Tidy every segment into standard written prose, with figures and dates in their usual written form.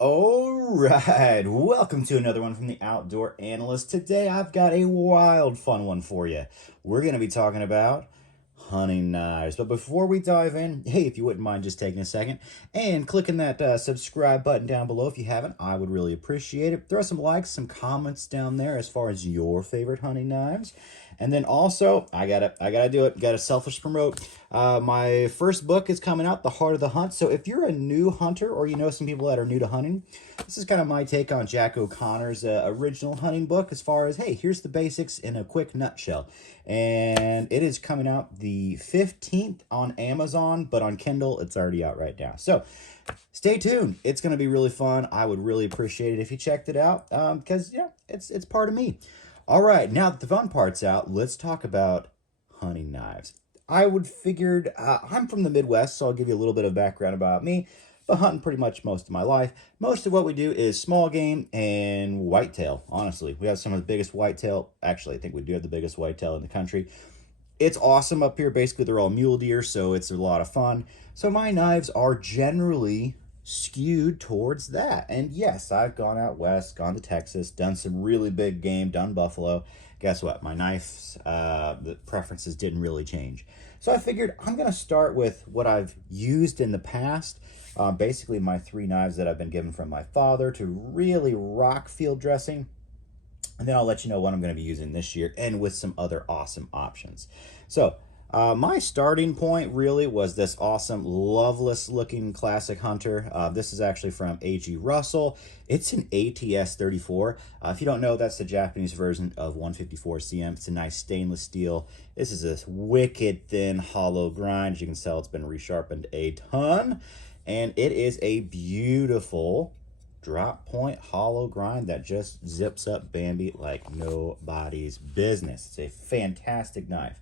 All right, welcome to another one from the Outdoor Analyst. Today I've got a wild fun one for you. We're going to be talking about hunting knives. But before we dive in, hey, if you wouldn't mind just taking a second and clicking that subscribe button down below if you haven't, I would really appreciate it. Throw some likes, some comments down there as far as your favorite hunting knives. And then also, I gotta do it. Gotta selfish promote. My first book is coming out, The Heart of the Hunt. So if you're a new hunter or you know some people that are new to hunting, this is kind of my take on Jack O'Connor's original hunting book. As far as hey, here's the basics in a quick nutshell. And it is coming out the 15th on Amazon, but on Kindle it's already out right now. So stay tuned. It's going to be really fun. I would really appreciate it if you checked it out because yeah, it's part of me. All right, now that the fun part's out, let's talk about hunting knives. I would figured I'm from the Midwest, so I'll give you a little bit of background about me. But hunting pretty much most of my life. Most of what we do is small game and whitetail. Honestly, we have some of the biggest whitetail. Actually, I think we do have the biggest whitetail in the country. It's awesome up here. Basically, they're all mule deer, so it's a lot of fun. So my knives are generally skewed towards that. And yes, I've gone out west, gone to Texas, done some really big game, done buffalo. Guess what? My knives, the preferences didn't really change. So I figured I'm going to start with what I've used in the past. Basically, my three knives that I've been given from my father to really rock field dressing. And then I'll let you know what I'm going to be using this year and with some other awesome options. So my starting point really was this awesome, loveless looking classic hunter. This is actually from A.G. Russell. It's an ATS 34. If you don't know, that's the Japanese version of 154 CM. It's a nice stainless steel. This is a wicked thin hollow grind. As you can tell, it's been resharpened a ton. And it is a beautiful drop point hollow grind that just zips up Bambi like nobody's business. It's a fantastic knife.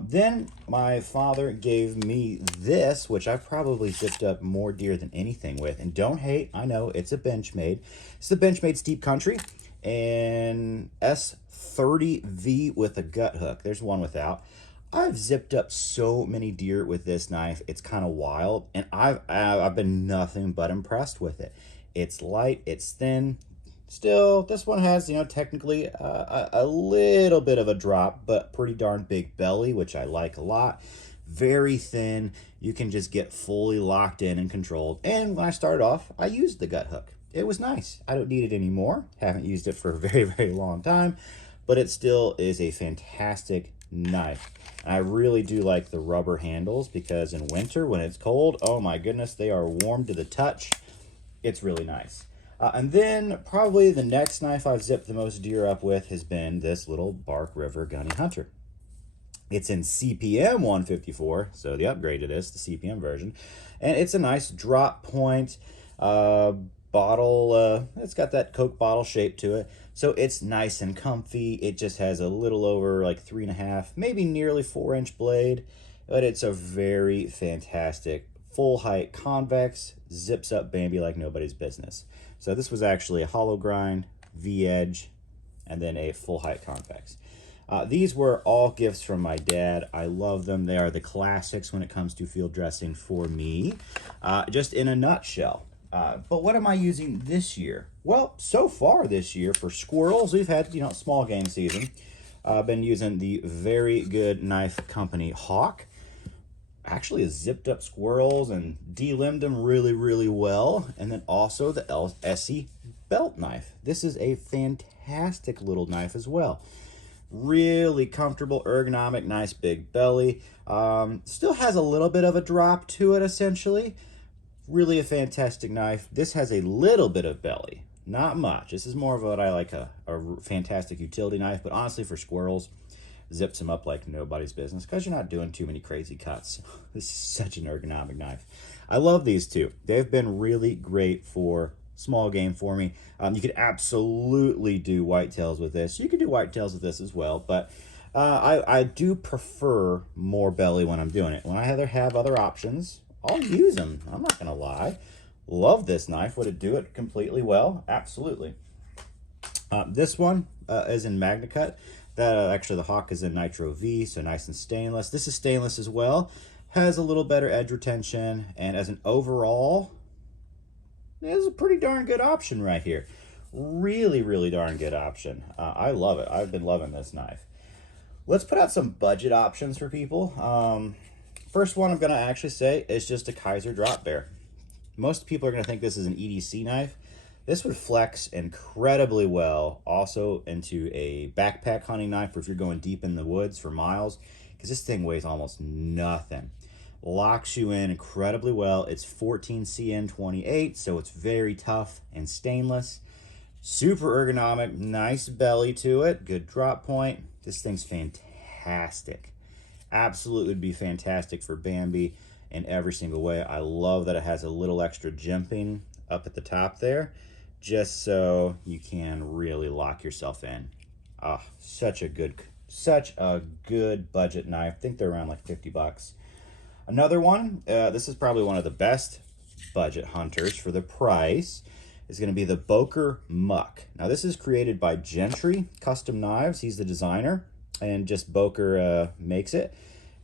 Then my father gave me this, which I've probably zipped up more deer than anything with. And don't hate, I know it's a Benchmade. It's the Benchmade Steep Country and S30V with a gut hook. There's one without. I've zipped up so many deer with this knife. It's kind of wild, and I've been nothing but impressed with it. It's light, it's thin. Still, this one has, technically a little bit of a drop, but pretty darn big belly, which I like a lot. Very thin. You can just get fully locked in and controlled. And when I started off, I used the gut hook. It was nice. I don't need it anymore. Haven't used it for a very, very long time, but it still is a fantastic knife. And I really do like the rubber handles because in winter, when it's cold, oh my goodness, they are warm to the touch. It's really nice. And then probably the next knife I've zipped the most deer up with has been this little Bark River Gunny Hunter. It's in CPM 154, so the upgrade to this, the CPM version. And it's a nice drop point bottle. It's got that Coke bottle shape to it. So it's nice and comfy. It just has a little over like 3.5, maybe nearly 4-inch blade. But it's a very fantastic full height convex, zips up Bambi like nobody's business. So this was actually a hollow grind, V-edge, and then a full height convex. These were all gifts from my dad. I love them. They are the classics when it comes to field dressing for me, just in a nutshell. But what am I using this year? Well, so far this year for squirrels, we've had, small game season. I've been using the very good knife company Hawk. Actually has zipped up squirrels and delimbed them really, really well. And then also the Essie belt knife. This is a fantastic little knife as well. Really comfortable, ergonomic, nice big belly. Still has a little bit of a drop to it essentially. Really a fantastic knife. This has a little bit of belly, not much. This is more of what I like a fantastic utility knife, but honestly for squirrels, zips them up like nobody's business because you're not doing too many crazy cuts. This is such an ergonomic knife. I love these two. They've been really great for small game for me. You could absolutely do whitetails with this. You could do whitetails with this as well, but I do prefer more belly when I'm doing it. When I either have other options, I'll use them. I'm not gonna lie. Love this knife. Would it do it completely well? Absolutely. This one is in Magna Cut. That actually the Hawk is in Nitro V, so nice and stainless. This is stainless as well. Has a little better edge retention, and as an overall, this is a pretty darn good option right here. Really, really darn good option. I love it. I've been loving this knife. Let's put out some budget options for people. First one I'm going to actually say is just a Kaiser drop bear. Most people are going to think this is an EDC knife. This would flex incredibly well also into a backpack hunting knife for if you're going deep in the woods for miles, because this thing weighs almost nothing. Locks you in incredibly well. It's 14CN28, so it's very tough and stainless. Super ergonomic, nice belly to it, good drop point. This thing's fantastic. Absolutely would be fantastic for Bambi in every single way. I love that it has a little extra jimping up at the top there, just so you can really lock yourself in. Oh, such a good budget knife. I think they're around like 50 bucks. Another one, this is probably one of the best budget hunters for the price, is going to be the Boker Muck. Now this is created by Gentry Custom Knives. He's the designer, and just Boker makes it.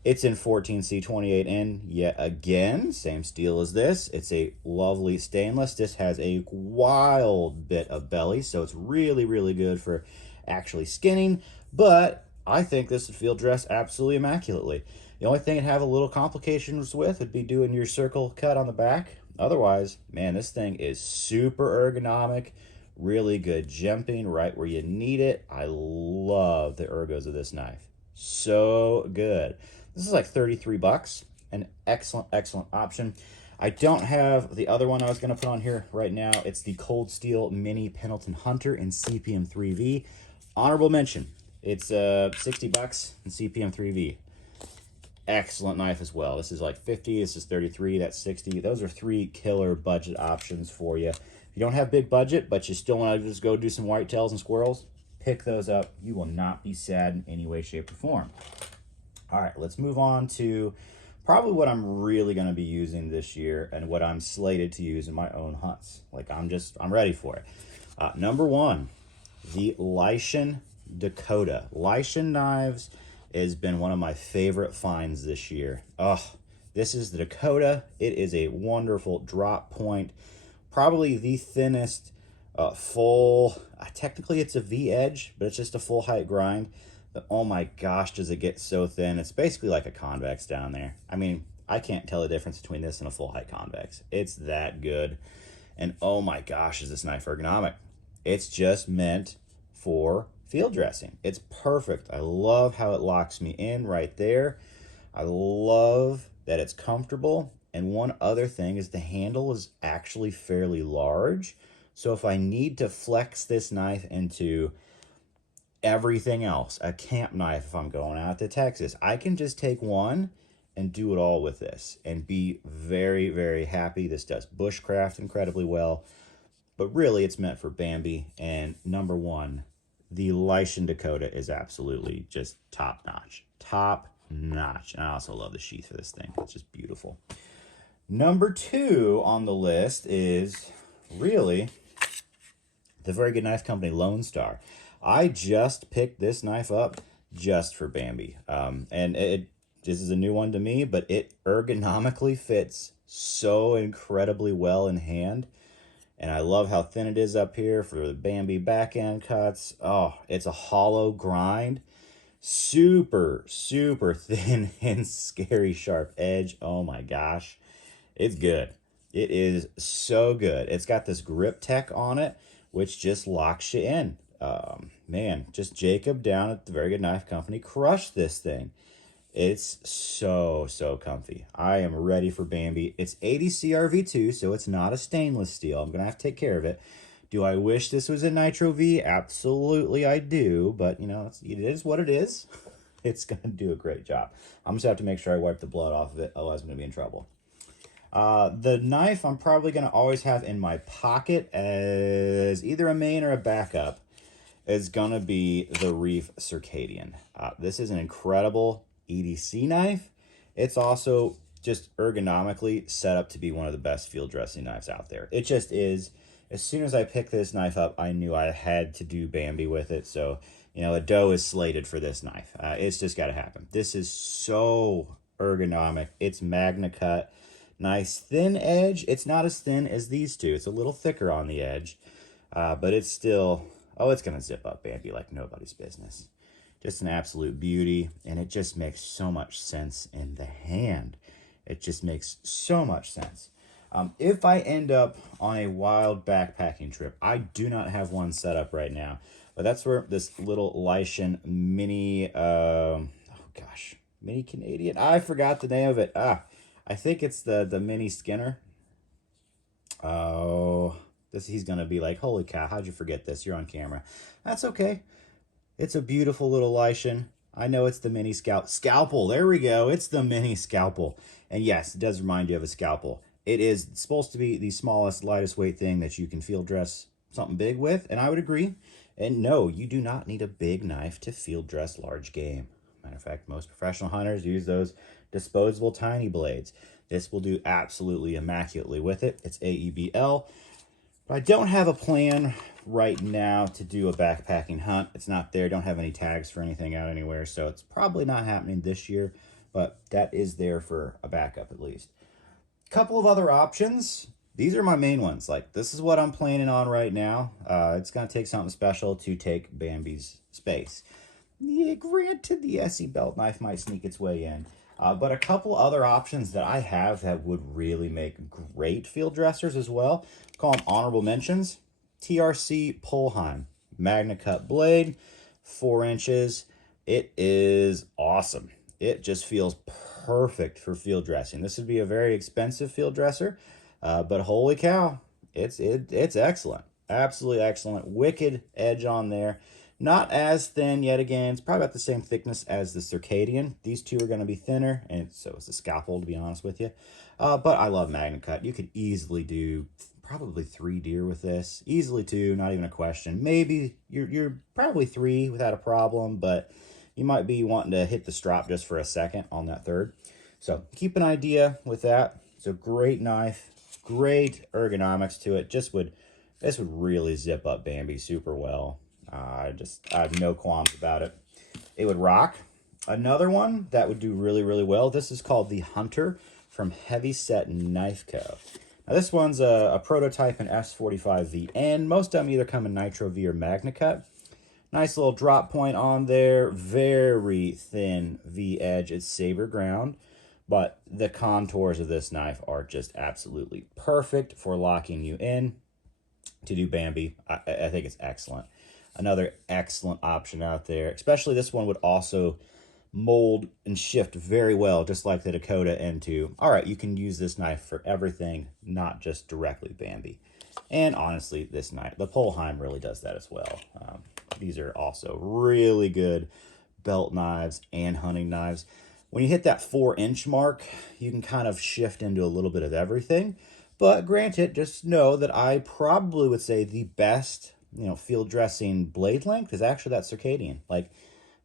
It's in 14C28, and yet again, same steel as this. It's a lovely stainless. This has a wild bit of belly, so it's really, really good for actually skinning, but I think this would field dress absolutely immaculately. The only thing it'd have a little complications with would be doing your circle cut on the back. Otherwise, man, this thing is super ergonomic, really good jimping right where you need it. I love the ergos of this knife. So good. This is like 33 bucks. An excellent, excellent option. I don't have the other one I was going to put on here right now. It's the Cold Steel Mini Pendleton Hunter in CPM 3V. Honorable mention. It's 60 bucks in CPM 3V. Excellent knife as well. This is like 50, this is 33, that's 60. Those are three killer budget options for you. If you don't have big budget, but you still want to just go do some whitetails and squirrels, pick those up. You will not be sad in any way, shape, or form. All right, let's move on to probably what I'm really going to be using this year and what I'm slated to use in my own hunts. Like I'm ready for it. Number one, the Lycian Dakota. Lycian knives has been one of my favorite finds this year. Oh, this is the Dakota. It is a wonderful drop point. Probably the thinnest full, technically it's a V edge, but it's just a full height grind. But oh my gosh, does it get so thin. It's basically like a convex down there. I mean, I can't tell the difference between this and a full height convex. It's that good. And oh my gosh, is this knife ergonomic. It's just meant for field dressing. It's perfect. I love how it locks me in right there. I love that it's comfortable. And one other thing is the handle is actually fairly large. So if I need to flex this knife into everything else, a camp knife if I'm going out to Texas, I can just take one and do it all with this and be very, very happy. This does bushcraft incredibly well, but really it's meant for Bambi. And number one, the Lycian Dakota is absolutely just top notch. Top notch. And I also love the sheath for this thing. It's just beautiful. Number two on the list is really the very good knife company Lone Star. I just picked this knife up just for Bambi. And this is a new one to me, but it ergonomically fits so incredibly well in hand. And I love how thin it is up here for the Bambi back end cuts. Oh, it's a hollow grind. Super, super thin and scary sharp edge. Oh my gosh. It's good. It is so good. It's got this grip tech on it, which just locks you in. Man, just Jacob down at the Very Good Knife Company crushed this thing. It's so, so comfy. I am ready for Bambi. It's 80 CRV2, so it's not a stainless steel. I'm going to have to take care of it. Do I wish this was a Nitro V? Absolutely I do, but you know, it is what it is. It's going to do a great job. I'm just going to have to make sure I wipe the blood off of it, otherwise I'm going to be in trouble. The knife I'm probably going to always have in my pocket as either a main or a backup is going to be the Reef Circadian. This is an incredible EDC knife. It's also just ergonomically set up to be one of the best field dressing knives out there. It just is. As soon as I picked this knife up, I knew I had to do Bambi with it. So, you know, a doe is slated for this knife. It's just got to happen. This is so ergonomic. It's Magna Cut. Nice thin edge. It's not as thin as these two. It's a little thicker on the edge, but it's still, oh, it's going to zip up Bambi like nobody's business. Just an absolute beauty, and it just makes so much sense in the hand. It just makes so much sense. If I end up on a wild backpacking trip, I do not have one set up right now, but that's where this little Lycian mini, oh gosh, mini Canadian. I forgot the name of it. I think it's the mini Skinner. Oh, he's gonna be like, holy cow, how'd you forget this? You're on camera. That's okay. It's a beautiful little Lycian. I know it's the mini scalpel. There we go. It's the mini scalpel. And yes, it does remind you of a scalpel. It is supposed to be the smallest, lightest weight thing that you can field dress something big with, and I would agree. And no, you do not need a big knife to field dress large game. Matter of fact, most professional hunters use those disposable tiny blades. This will do absolutely immaculately with it. It's AEBL. But I don't have a plan right now to do a backpacking hunt. It's not there. Don't have any tags for anything out anywhere, so it's probably not happening this year, but that is there for a backup at least. Couple of other options. These are my main ones. Like, this is what I'm planning on right now. It's going to take something special to take Bambi's space. Yeah, granted, the SE belt knife might sneak its way in. But a couple other options that I have that would really make great field dressers as well. Call them honorable mentions. TRC Polheim Magna Cut blade, 4 inches. It is awesome. It just feels perfect for field dressing. This would be a very expensive field dresser, but holy cow, it's excellent. Absolutely excellent. Wicked edge on there. Not as thin yet again. It's probably about the same thickness as the Circadian. These two are going to be thinner, and so is the Scalpel, to be honest with you. But I love Magna Cut. You could easily do probably 3 deer with this. Easily 2, not even a question. Maybe you're probably 3 without a problem, but you might be wanting to hit the strop just for a second on that third. So keep an idea with that. It's a great knife, great ergonomics to it. This would really zip up Bambi super well. I have no qualms about it. It would rock. Another one that would do really, really well. This is called the Hunter from Heavyset Knife Co. Now this one's a prototype in S45VN. Most of them either come in Nitro V or Magna Cut. Nice little drop point on there. Very thin V edge. It's saber ground. But the contours of this knife are just absolutely perfect for locking you in to do Bambi. I think it's excellent. Another excellent option out there. Especially this one would also mold and shift very well, just like the Dakota N2. All right, you can use this knife for everything, not just directly Bambi. And honestly, this knife, the Polheim, really does that as well. These are also really good belt knives and hunting knives. When you hit that 4-inch mark, you can kind of shift into a little bit of everything. But granted, just know that I probably would say the best, field dressing blade length is actually that Circadian. Like,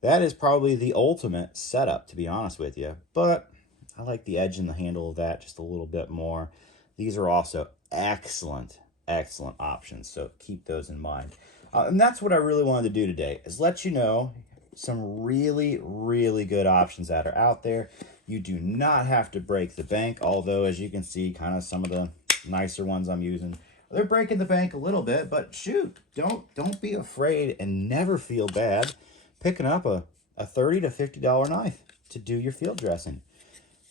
that is probably the ultimate setup, to be honest with you. But I like the edge and the handle of that just a little bit more. These are also excellent, excellent options, so keep those in mind. And that's what I really wanted to do today, is let you know some really, really good options that are out there. You do not have to break the bank, although, as you can see, kind of some of the nicer ones I'm using, they're breaking the bank a little bit. But shoot, don't be afraid and never feel bad picking up a $30 to $50 knife to do your field dressing.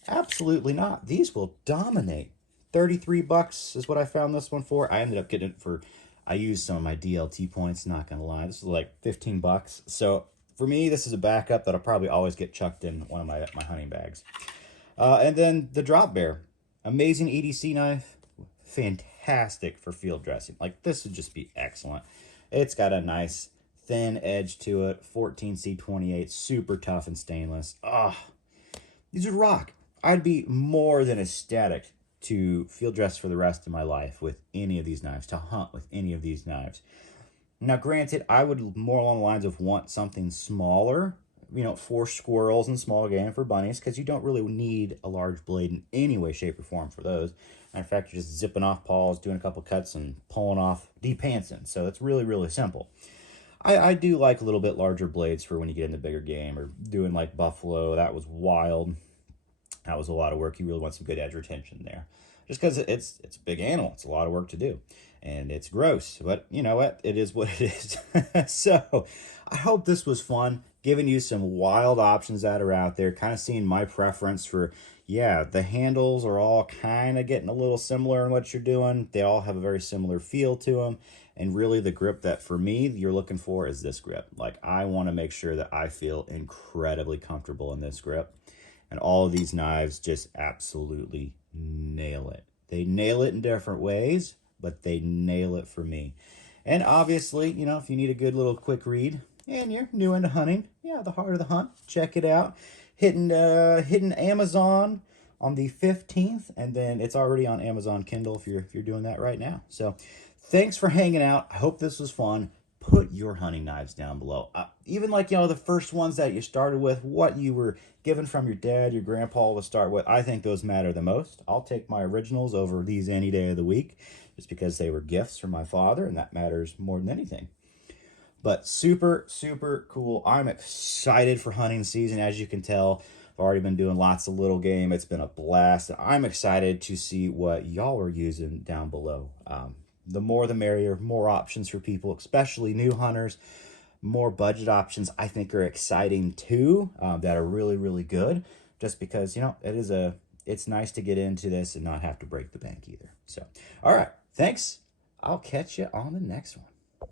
Absolutely not. These will dominate. 33 bucks is what I found this one for. I ended up getting it for, I used some of my DLT points, not gonna lie. This was like 15 bucks. So for me, this is a backup that'll probably always get chucked in one of my hunting bags. And then the Drop Bear. Amazing EDC knife. Fantastic for field dressing. Like, this would just be excellent. It's got a nice thin edge to it. 14C28. Super tough and stainless. These would rock. I'd be more than ecstatic to field dress for the rest of my life with any of these knives, to hunt with any of these knives. Now, granted, I would more along the lines of want something smaller, for squirrels and small game, for bunnies, because you don't really need a large blade in any way, shape, or form for those. In fact, you're just zipping off paws, doing a couple cuts, and pulling off de-pantsing. So it's really, really simple. I do like a little bit larger blades for when you get into bigger game, or doing like buffalo. That was wild. That was a lot of work. You really want some good edge retention there. Just because it's a big animal. It's a lot of work to do. And it's gross. But you know what? It is what it is. So I hope this was fun, giving you some wild options that are out there, kind of seeing my preference for, yeah, the handles are all kind of getting a little similar in what you're doing. They all have a very similar feel to them. And really the grip that for me you're looking for is this grip. Like I want to make sure that I feel incredibly comfortable in this grip. And all of these knives just absolutely nail it. They nail it in different ways, but they nail it for me. And obviously, you know, if you need a good little quick read and you're new into hunting, yeah, The Heart of the Hunt, check it out. Hitting Amazon on the 15th, and then it's already on Amazon Kindle if you're doing that right now. So thanks for hanging out. I hope this was fun. Put your hunting knives down below. Even like, you know, the first ones that you started with, what you were given from your dad, your grandpa to start with, I think those matter the most. I'll take my originals over these any day of the week just because they were gifts from my father, and that matters more than anything. But super, super cool. I'm excited for hunting season, as you can tell. I've already been doing lots of little game. It's been a blast. I'm excited to see what y'all are using down below. The more the merrier, more options for people, especially new hunters. More budget options I think are exciting too, that are really, really good. Just because, you know, it's nice to get into this and not have to break the bank either. So, all right, thanks. I'll catch you on the next one.